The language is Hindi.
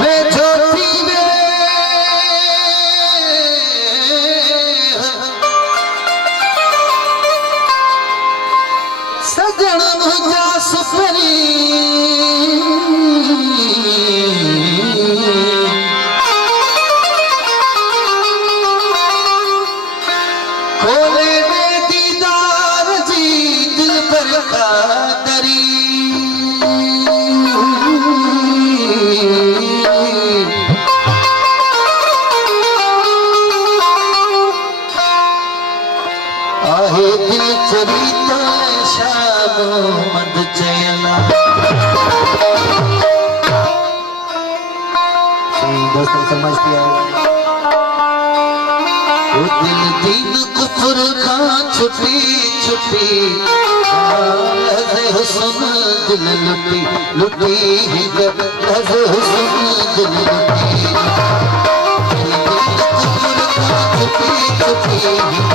वे ज्योति वे सजन मुझा सुपरी खोले दे दीदार जी दिल पर खातरी आहे दिल चरी तो शाम मद चयला दोस्तों समझती है वो दिल दीन कुफर का छुट्टी छुट्टी लज़े हुस्न दिल लुटी लुटी लज़े हुस्न दिल लुटी दिल कुफर का छुट्टी छुट्टी